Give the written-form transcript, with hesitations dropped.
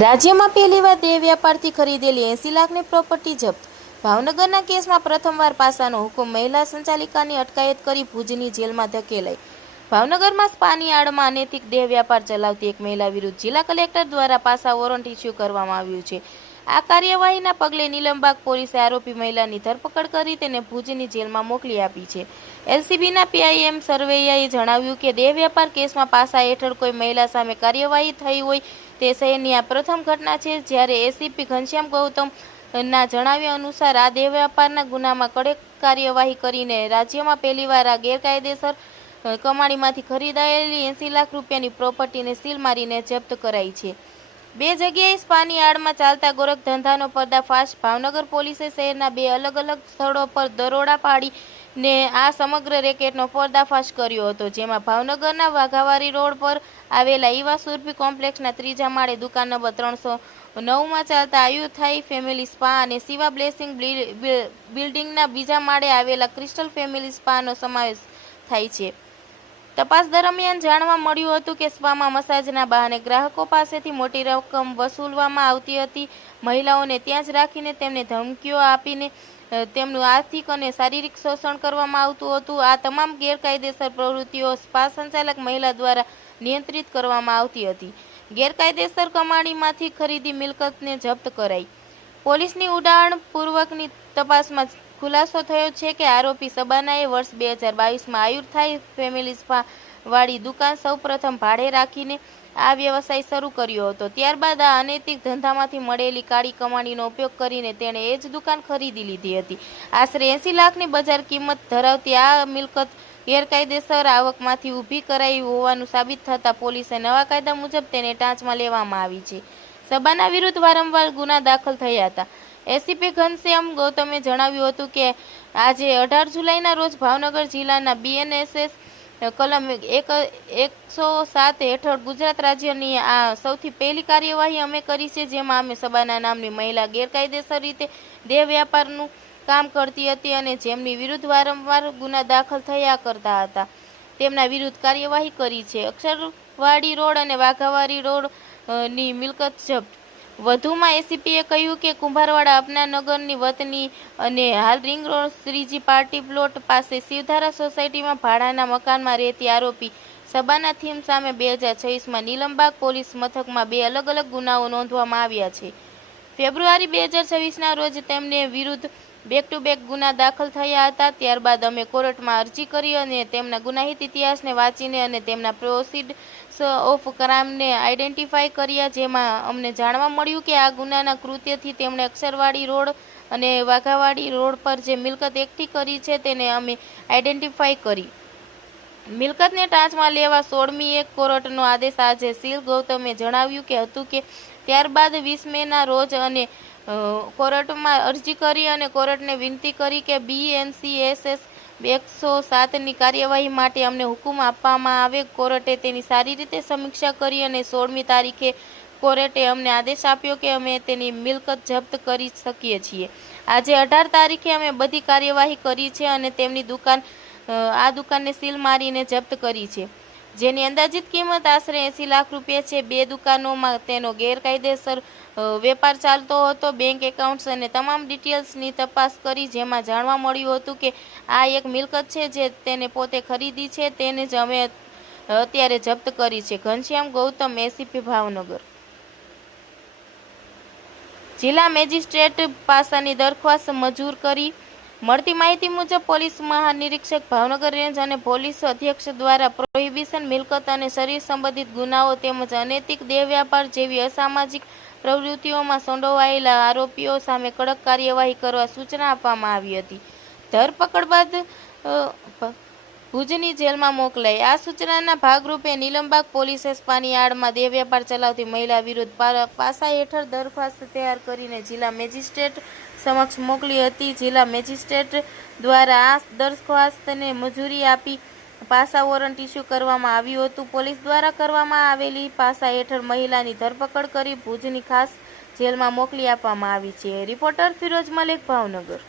રાજ્યમાં પહેલીવાર દેહ વ્યાપારથી ખરીદેલી 80 લાખની પ્રોપર્ટી જપ્ત. ભાવનગરના કેસમાં પ્રથમવાર પાસાનો હુકમ, મહિલા સંચાલિકાની અટકાયત કરી ભુજની જેલમાં ધકેલાઈ. ભાવનગરમાં સ્પાની આડમાં અનૈતિક દેહ વ્યાપાર ચલાવતી એક મહિલા વિરુદ્ધ જિલ્લા કલેક્ટર દ્વારા પાસા વોરંટ ઇસ્યુ કરવામાં આવ્યું છે. આ કાર્યવાહીના પગલે નીલમબાગ પોલીસે આરોપી મહિલાની ધરપકડ કરી તેને ભુજની જેલમાં મોકલી આપી છે. એલસીબીના પીઆઈ સરવૈયાએ જણાવ્યું કે દેહ વ્યાપાર કેસમાં પાસા હેઠળ કોઈ મહિલા સામે કાર્યવાહી થઈ હોય તે શહેરની આ પ્રથમ ઘટના છે. જ્યારે એસીપી ઘનશ્યામ ગૌતમના જણાવ્યા અનુસાર આ દેહ વ્યાપારના ગુનામાં કડક કાર્યવાહી કરીને રાજ્યમાં પહેલીવાર આ ગેરકાયદેસર કમાણીમાંથી ખરીદાયેલી 80 લાખ રૂપિયાની પ્રોપર્ટીને સીલ મારીને જપ્ત કરાઈ છે. બે જગ્યાએ સ્પાની આડમાં ચાલતા ગોરખ ધંધાનો પર્દાફાશ. ભાવનગર પોલીસે શહેરના બે અલગ અલગ સ્થળો પર દરોડા પાડીને આ સમગ્ર રેકેટનો પર્દાફાશ કર્યો હતો, જેમાં ભાવનગરના વાઘાવાડી રોડ પર આવેલા ઈવા સુરભી કોમ્પ્લેક્સના ત્રીજા માળે દુકાન નંબર 309માં ચાલતા આયુથાઈ ફેમિલી સ્પા અને શિવા બ્લેસિંગ બિલ્ડિંગના બીજા માળે આવેલા ક્રિસ્ટલ ફેમિલી સ્પાનો સમાવેશ થાય છે. તપાસ દરમિયાન જાણવા મળ્યું હતું કે સ્પામાં મસાજના બહાને ગ્રાહકો પાસેથી મોટી રકમ વસૂલવામાં આવતી હતી. મહિલાઓને ત્યાં જ રાખીને તેમને ધમકીઓ આપીને તેમનું આર્થિક અને શારીરિક શોષણ કરવામાં આવતું હતું. આ તમામ ગેરકાયદેસર પ્રવૃત્તિઓ સ્પા સંચાલક મહિલા દ્વારા નિયંત્રિત કરવામાં આવતી હતી. ગેરકાયદેસર કમાણીમાંથી ખરીદી મિલકતને જપ્ત કરાઈ. પોલીસની ઊંડાણપૂર્વકની તપાસમાં ખુલાસો થયો છે કે આરોપી સબાનાએ વર્ષ 2022માં આયુર્થાઈ ફેમિલી સ્પા વાળી દુકાન સૌપ્રથમ ભાડે રાખીને આ વ્યવસાય શરૂ કર્યો હતો. ત્યારબાદ આ અનૈતિક ધંધામાંથી મળેલી કાળી કમાણીનો ઉપયોગ કરીને તેણે એ જ દુકાન ખરીદી લીધી હતી. આશરે 80 લાખની બજાર કિંમત ધરાવતી આ મિલકત ગેરકાયદેસર આવકમાંથી ઊભી કરાઈ હોવાનું સાબિત થતાં પોલીસે નવા કાયદા મુજબ તેને ટાંચમાં લેવામાં આવી છે. સબાના વિરુદ્ધ વારંવાર ગુના દાખલ થયા હતા. એસીપી ઘનશ્યામ ગૌતમે જણાવ્યું હતું કે આજે 18 જુલાઈના રોજ ભાવનગર જિલ્લાના બીએનએસએસ કલમ 107 હેઠળ ગુજરાત રાજ્યની આ સૌથી પહેલી કાર્યવાહી અમે કરી છે, જેમાં અમે સબાના નામની મહિલા ગેરકાયદેસર રીતે દેહ વ્યાપારનું કામ કરતી હતી અને જેમની વિરુદ્ધ વારંવાર ગુના દાખલ થયા કરતા હતા તેમના વિરુદ્ધ કાર્યવાહી કરી છે. અક્ષરવાડી રોડ અને વાઘાવાડી રોડની મિલકત જપ્ત. વધુમાં એસીપીએ કહ્યું કે કુંભારવાડા અપનાનગરની વતની અને હાલ ring road Shriji party plot પાસે શિવધારા સોસાયટીમાં ભાડાના મકાનમાં રહેતી આરોપી સબાના થીમ સામે 2026માં નીલમબાગ પોલીસ મથકમાં બે અલગ અલગ ગુનાઓ નોંધવામાં આવ્યા છે. ફેબ્રુઆરી 2026ના રોજ તેમને વિરુદ્ધ બેક ટુ બેક ગુના દાખલ થયા હતા. ત્યારબાદ અમે કોર્ટમાં અરજી કરી અને તેમના ગુનાહિત ઇતિહાસને વાંચીને અને તેમના પ્રોસીડ્સ ઓફ ક્રાઇમને આઈડેન્ટિફાઈ કર્યા, જેમાં અમને જાણવા મળ્યું કે આ ગુનાના કૃત્યથી તેમણે અક્ષરવાડી રોડ અને વાઘાવાડી રોડ પર જે મિલકત એકઠી કરી છે તેને અમે આઈડેન્ટિફાઈ કરી. મિલકતને ટાંચમાં લેવા 16મી એક કોર્ટનો આદેશ આજે સીલ. ગૌતમે જણાવ્યું કે હતું કે ત્યારબાદ 20 મેના રોજ અને કોર્ટમાં અરજી કરી અને કોર્ટને વિનંતી કરી કે બીએનસીએસએસ 107ની કાર્યવાહી માટે અમને હુકમ આપવામાં આવે. કોર્ટે તેની સારી રીતે સમીક્ષા કરી અને 16મી તારીખે કોર્ટે અમને આદેશ આપ્યો કે અમે તેની મિલકત જપ્ત કરી શકીએ છીએ. આજે 18 તારીખે અમે બધી કાર્યવાહી કરી છે અને તેમની દુકાનને સીલ મારીને જપ્ત કરી છે, જેની અંદાજિત કિંમત આશરે 80 લાખ રૂપિયા છે. બે દુકાનોમાં તેનો ગેરકાયદેસર વેપાર ચાલતો હતો. બેંક એકાઉન્ટ્સ અને તમામ ડિટેલ્સની તપાસ કરી, જેમાં જાણવા મળ્યું હતું કે આ એક મિલકત છે જે તેને પોતે ખરીદી છે, તેને જ અમે અત્યારે જપ્ત કરી છે. ઘનશ્યામ ગૌતમ, એસીપી ભાવનગર. જિલ્લા મેજિસ્ટ્રેટ પાસાની દરખાસ્ત મંજૂર કરી. મળતી માહિતી મુજબ પોલીસ મહાનિરીક્ષક ભાવનગર રેન્જ અને પોલીસ અધ્યક્ષ દ્વારા પ્રોહિબિશન, મિલકત અને શરીર સંબંધિત ગુનાઓ તેમજ અનૈતિક દેહ વ્યાપાર જેવી અસામાજિક પ્રવૃત્તિઓમાં સંડોવાયેલા આરોપીઓ સામે કડક કાર્યવાહી કરવા સૂચના આપવામાં આવી હતી. ધરપકડ બાદ ભુજની જેલમાં મોકલાઈ. આ સૂચનાના ભાગરૂપે નીલમબાગ પોલીસે સ્પાની આડમાં દેહ વ્યાપાર ચલાવતી મહિલા વિરુદ્ધ પાસા હેઠળ દરખાસ્ત તૈયાર કરીને જિલ્લા મેજિસ્ટ્રેટ સમક્ષ મોકલી હતી. જિલ્લા મેજિસ્ટ્રેટ દ્વારા આ દરખાસ્તને મંજૂરી આપી પાસા વોરંટ ઇસ્યુ કરવામાં આવ્યું હતું. પોલીસ દ્વારા કરવામાં આવેલી પાસા હેઠળ મહિલાની ધરપકડ કરી ભુજની ખાસ જેલમાં મોકલી આપવામાં આવી છે. રિપોર્ટર ફિરોઝ મલેક, ભાવનગર.